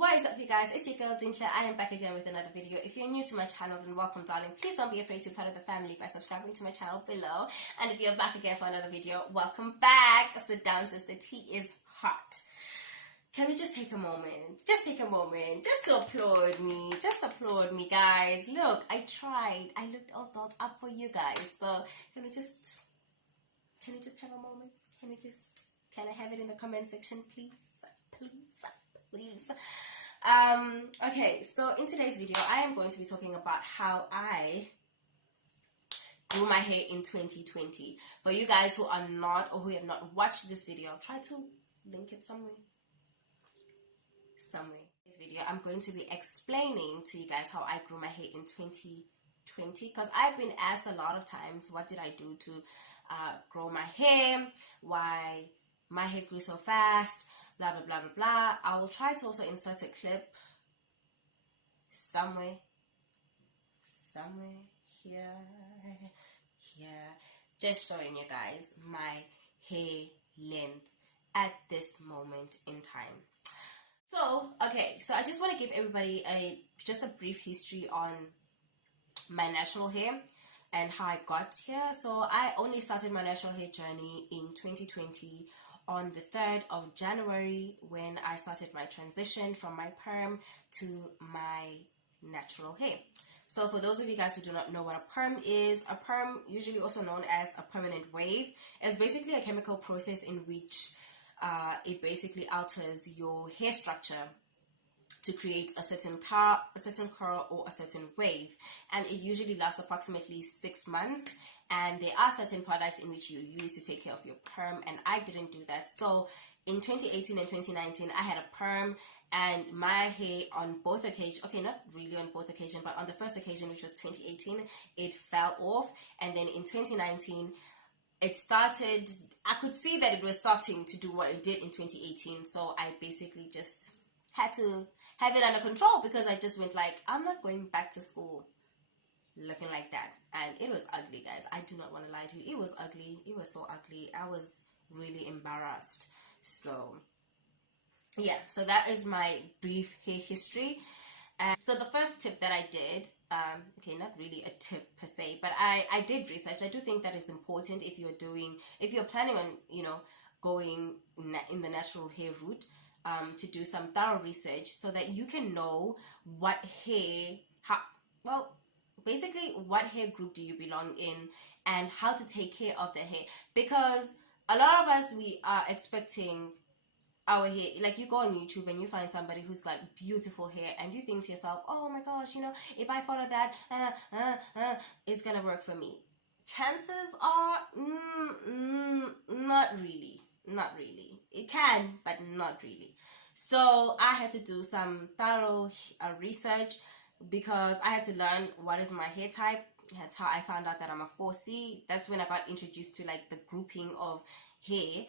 What is up, you guys? It's your girl Dintle. I am back again with another video. If you're new to my channel, then welcome, darling. Please don't be afraid to be part of the family by subscribing to my channel below. And if you're back again for another video, welcome back. Sit down, since the tea is hot. Can we just take a moment? Just take a moment just to applaud me. Just applaud me, guys. Look, I tried. I looked all dolled up for you guys. So can we just have a moment? Can I have it in the comment section, please? Please. Okay, so in today's video, I am going to be talking about how I grew my hair in 2020. For you guys who are not, or who have not watched this video, I'll try to link it somewhere. This video, I'm going to be explaining to you guys how I grew my hair in 2020, because I've been asked a lot of times, what did I do to grow my hair, why my hair grew so fast, blah blah blah blah blah. I will try to also insert a clip somewhere here, just showing you guys my hair length at this moment in time. So okay, so I just want to give everybody just a brief history on my natural hair and how I got here. So I only started my natural hair journey in 2020 on the 3rd of January, when I started my transition from my perm to my natural hair. So for those of you guys who do not know what a perm is, a perm, usually also known as a permanent wave, is basically a chemical process in which it basically alters your hair structure to create a certain curl or a certain wave, and it usually lasts approximately 6 months. And there are certain products in which you use to take care of your perm, and I didn't do that. So in 2018 and 2019, I had a perm, and my hair on both occasions, okay, not really on both occasions, but on the first occasion, which was 2018, it fell off. And then in 2019, it started, I could see that it was starting to do what it did in 2018. So I basically just had to have it under control, because I just went like, I'm not going back to school looking like that. And it was ugly, guys. I do not want to lie to you. It was ugly. It was so ugly. I was really embarrassed. So yeah, so that is my brief hair history. And so the first tip that I did, okay, not really a tip per se, but I did research. I do think that it's important if you're planning on, going in the natural hair route, to do some thorough research so that you can know what hair, basically what hair group do you belong in and how to take care of the hair. Because a lot of us, we are expecting our hair, like you go on YouTube and you find somebody who's got beautiful hair and you think to yourself, oh my gosh, if I follow that, it's gonna work for me. Chances are not really. It can, but not really. So I had to do some thorough research, because I had to learn what is my hair type. That's how I found out that I'm a 4C. That's when I got introduced to like the grouping of hair.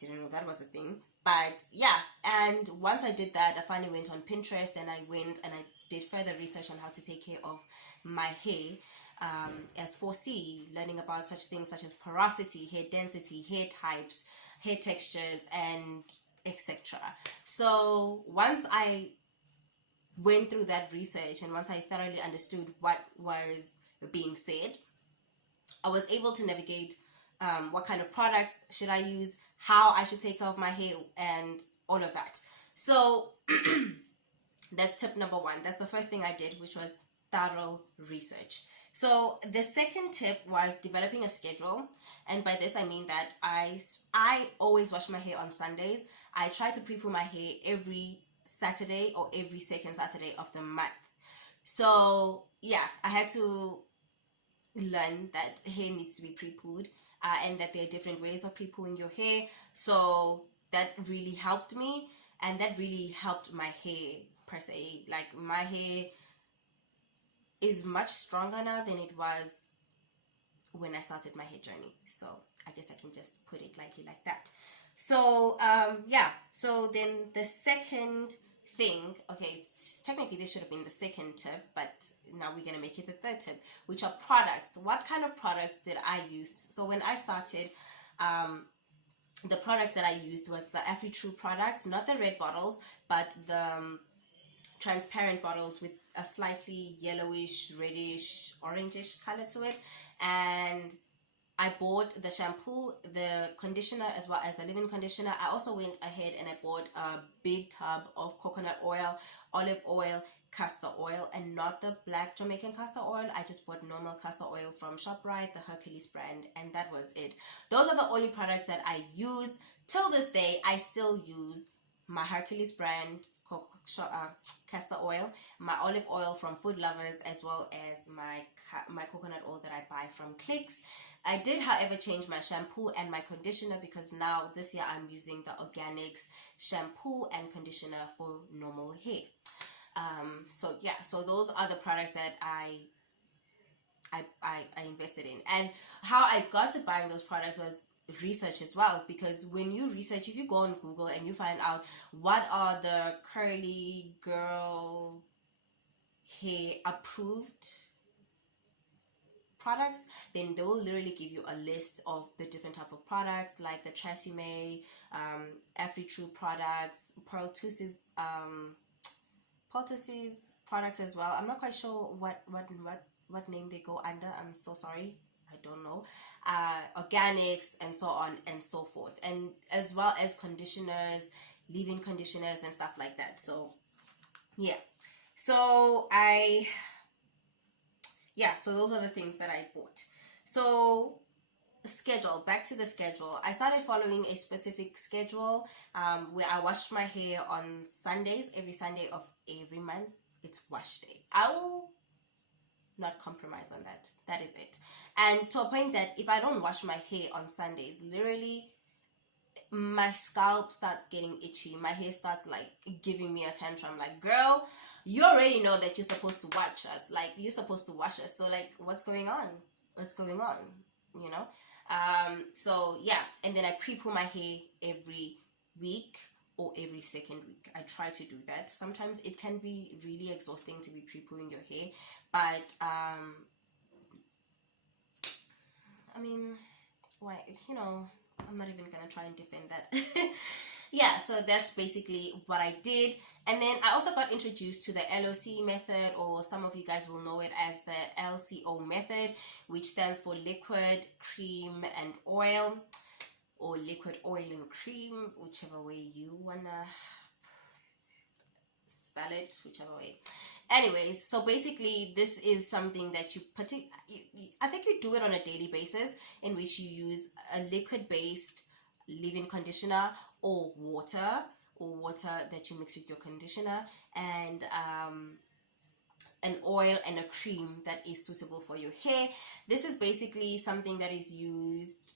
Didn't know that was a thing. But yeah, and once I did that, I finally went on Pinterest, and I went and I did further research on how to take care of my hair as 4C, learning about such things such as porosity, hair density, hair types, hair textures, and etc. So once I went through that research, and once I thoroughly understood what was being said, I was able to navigate what kind of products should I use, how I should take care of my hair, and all of that. So that's tip number one. That's the first thing I did, which was thorough research. So the second tip was developing a schedule, and by this I mean that I always wash my hair on Sundays. I try to pre-poo my hair every Saturday or every second Saturday of the month. So yeah, I had to learn that hair needs to be pre-pooed, and that there are different ways of pre-pooing your hair. So that really helped me, and that really helped my hair per se. Like, my hair is much stronger now than it was when I started my hair journey. So I guess I can just put it lightly like that. So yeah, so then the second thing, okay, technically this should have been the second tip, but now we're gonna make it the third tip, which are products. What kind of products did I use? So when I started, the products that I used was the Afri True products, not the red bottles, but the transparent bottles with a slightly yellowish, reddish, orangish color to it. And I bought the shampoo, the conditioner, as well as the leave-in conditioner. I also went ahead and I bought a big tub of coconut oil, olive oil, castor oil, and not the black Jamaican castor oil. I just bought normal castor oil from ShopRite, the Hercules brand, and that was it. Those are the only products that I used. Till this day, I still use my Hercules brand castor oil, my olive oil from Food Lovers, as well as my coconut oil that I buy from Clicks. I did, however, change my shampoo and my conditioner, because now this year I'm using the Organics shampoo and conditioner for normal hair. So yeah, so those are the products that I invested in. And how I got to buying those products was research as well, because when you research, if you go on Google and you find out what are the curly girl hair approved products, then they will literally give you a list of the different type of products, like the Tresemme, AfriTrue products, Pearl Tussi's products as well. I'm not quite sure what name they go under. I'm so sorry, I don't know. Organics, and so on and so forth, and as well as conditioners, leave-in conditioners and stuff like that. So yeah, so so those are the things that I bought. So schedule, back to the schedule. I started following a specific schedule where I washed my hair on Sundays. Every Sunday of every month, it's wash day. I will not compromise on that. That is it. And to a point that if I don't wash my hair on Sundays, literally my scalp starts getting itchy. My hair starts like giving me a tantrum. Like, girl, you already know that you're supposed to watch us. Like, you're supposed to wash us. So like, what's going on? What's going on? You know? So yeah, and then I pre-poo my hair every week or every second week. I try to do that. Sometimes it can be really exhausting to be pre-pooing your hair, but I mean, why, you know, I'm not even gonna try and defend that. Yeah, so that's basically what I did. And then I also got introduced to the LOC method, or some of you guys will know it as the LCO method, which stands for liquid, cream, and oil, or liquid, oil, and cream, whichever way you wanna spell it, whichever way. Anyways, so basically this is something that I think you do it on a daily basis, in which you use a liquid based leave-in conditioner or water that you mix with your conditioner, and an oil and a cream that is suitable for your hair. This is basically something that is used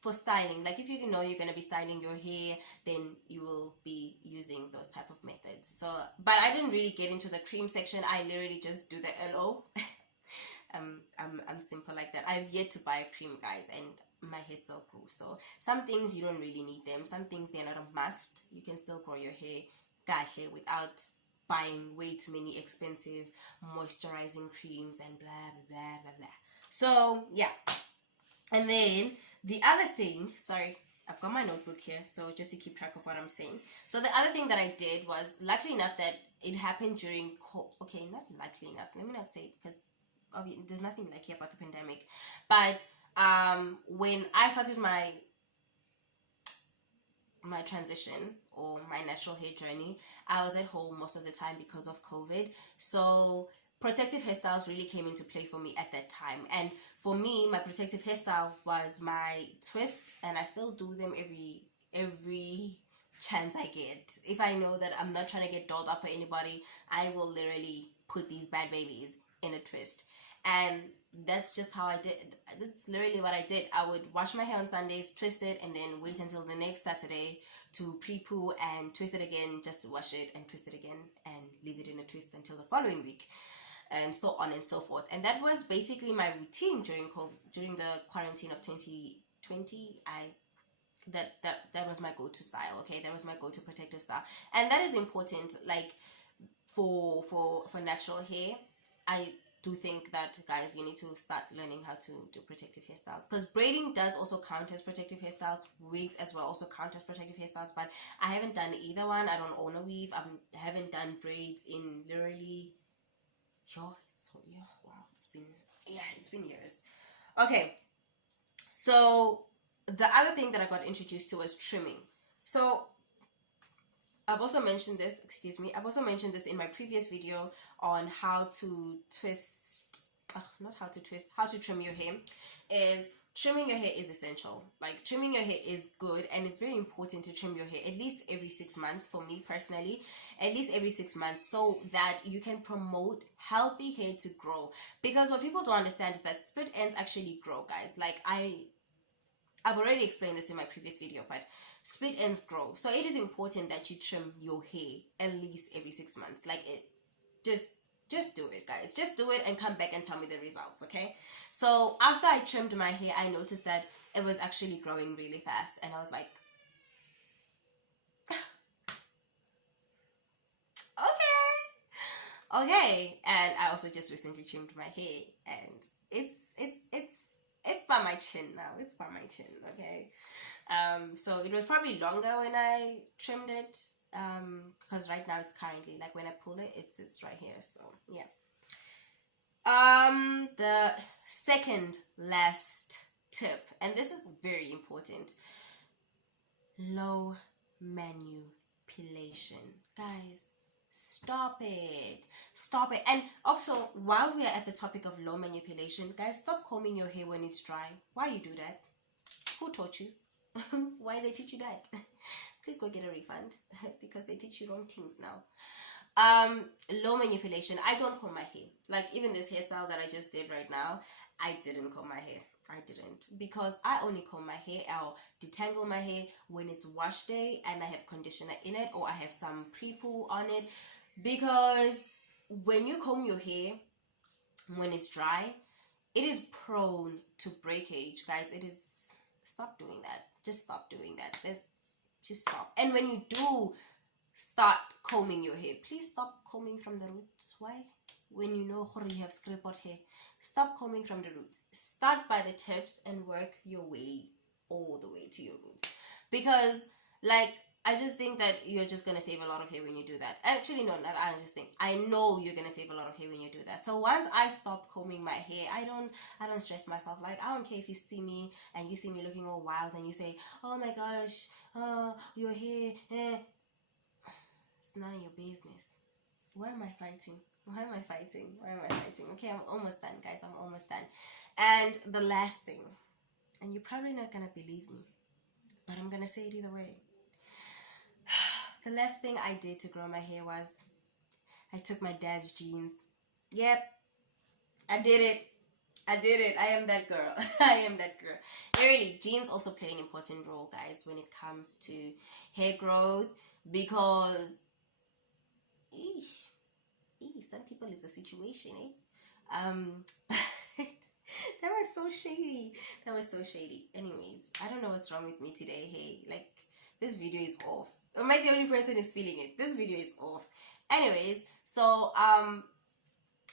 for styling. Like, if you know you're going to be styling your hair, then you will be using those type of methods. So, but I didn't really get into the cream section. I literally just do the LO. I'm simple like that. I've yet to buy a cream, guys, and my hair still grew. So some things you don't really need them. Some things they're not a must. You can still grow your hair gahle without buying way too many expensive moisturizing creams and blah blah blah blah blah. So yeah, and then the other thing, sorry, I've got my notebook here, so just to keep track of what I'm saying. So the other thing that I did was, luckily enough that it happened during okay, not luckily enough, let me not say it, because there's nothing lucky about the pandemic, but when I started my transition, or my natural hair journey, I was at home most of the time because of COVID. So protective hairstyles really came into play for me at that time. And for me, my protective hairstyle was my twist, and I still do them every chance I get. If I know that I'm not trying to get dolled up for anybody, I will literally put these bad babies in a twist. And that's just how I did. That's literally what I did. I would wash my hair on Sundays, twist it, and then wait until the next Saturday to pre-poo and twist it again, just to wash it and twist it again and leave it in a twist until the following week, and so on and so forth. And that was basically my routine during the quarantine of 2020. That was my go-to style. Okay, that was my go-to protective style, and that is important. Like for natural hair, do think that, guys, you need to start learning how to do protective hairstyles, because braiding does also count as protective hairstyles. Wigs as well also count as protective hairstyles, but I haven't done either one. I don't own a weave. I haven't done braids in literally, wow, it's been years. Okay, so the other thing that I got introduced to was trimming. So I've also mentioned this, I've also mentioned this in my previous video on how to twist, how to trim your hair. Trimming your hair is essential. Like, trimming your hair is good, and it's very important to trim your hair at least every 6 months. For me personally, at least every 6 months, so that you can promote healthy hair to grow. Because what people don't understand is that split ends actually grow, guys. Like, I've already explained this in my previous video, but split ends grow. So it is important that you trim your hair at least every 6 months. Like, just do it, guys. Just do it and come back and tell me the results, okay? So after I trimmed my hair, I noticed that it was actually growing really fast, and I was like, okay. And I also just recently trimmed my hair, and it's by my chin now. It's by my chin, okay? So it was probably longer when I trimmed it, because right now it's currently, like, when I pull it, it sits right here. So yeah. The second last tip, and this is very important: low manipulation. Guys, stop it. And also, while we are at the topic of low manipulation, guys, stop combing your hair when it's dry. Why you do that? Who taught you? Why they teach you that? Please go get a refund, because they teach you wrong things now. Low manipulation. I don't comb my hair. Like, even this hairstyle that I just did right now, I didn't comb my hair. I didn't, because I only comb my hair, I'll detangle my hair when it's wash day and I have conditioner in it, or I have some pre-poo on it. Because when you comb your hair when it's dry, it is prone to breakage, guys. It is. Stop doing that. Just stop doing that. Just stop. And when you do start combing your hair, please stop combing from the roots. Why? When you know you have scrape out hair, stop combing from the roots. Start by the tips and work your way all the way to your roots. Because, like, I just think that you're just gonna save a lot of hair when you do that. Actually, no, not I just think. I know you're gonna save a lot of hair when you do that. So once I stop combing my hair, I don't stress myself. Like, I don't care if you see me and you see me looking all wild and you say, "Oh my gosh, your hair." It's none of your business. Why am I fighting? Okay, I'm almost done, guys. I'm almost done. And the last thing, and you're probably not gonna believe me, but I'm gonna say it either way. The last thing I did to grow my hair was I took my dad's jeans. Yep, I did it. I am that girl. Really, jeans also play an important role, guys, when it comes to hair growth, because some people, it's a situation, that was so shady. Anyways, I don't know what's wrong with me today. Hey, like, this video is off. Am I the only person who's feeling it? This video is off. Anyways, so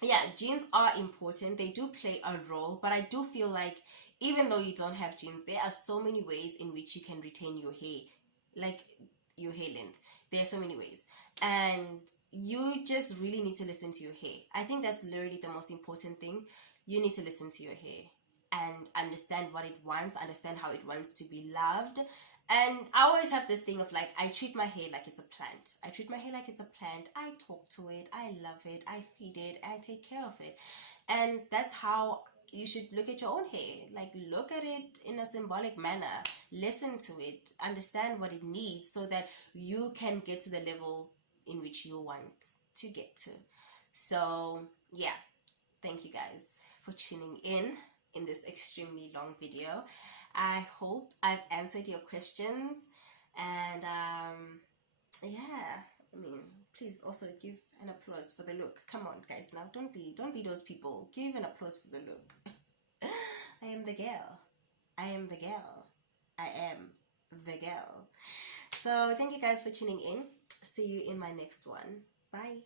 yeah, jeans are important. They do play a role, but I do feel like even though you don't have jeans, there are so many ways in which you can retain your hair, like your hair length. There are so many ways, and you just really need to listen to your hair. I think that's literally the most important thing. You need to listen to your hair and understand what it wants, understand how it wants to be loved. And I always have this thing of, like, I treat my hair like it's a plant. I talk to it. I love it. I feed it. I take care of it. And that's how you should look at your own hair. Like, look at it in a symbolic manner. Listen to it. Understand what it needs so that you can get to the level in which you want to get to. So, yeah. Thank you guys for tuning in this extremely long video. I hope I've answered your questions, and yeah, I mean, please also give an applause for the look. Come on, guys, now don't be those people. Give an applause for the look. I am the girl. So thank you guys for tuning in. See you in my next one. Bye.